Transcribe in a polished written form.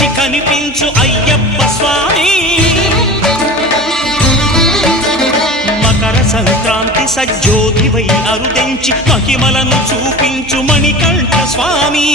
మించి కనిపించు అయ్యప్ప స్వామి మకర సంక్రాంతి సజ్జోతివై అరుదెంచి మహిమలను చూపించు మణికంఠ స్వామి